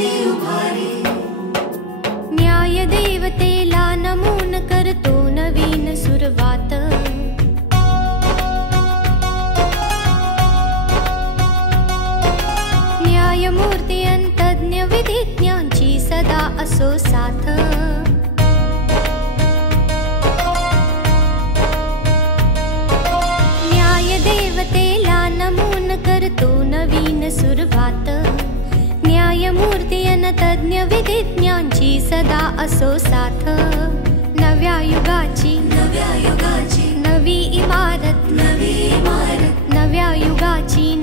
नवी उभारी. न्याय देवतेला नमून करतो नवीन सुरुवात. न्यायमूर्ती अंतज्ञ विधिज्ञांची सदा असो साथ. न्याय देवतेला नमून करतो नवीन सुरुवात. न्यायमूर्ती अनतज्ञ विधिज्ञांची सदा असो साथ. नव्या युगाची नवी इमारत. नव्या युगाची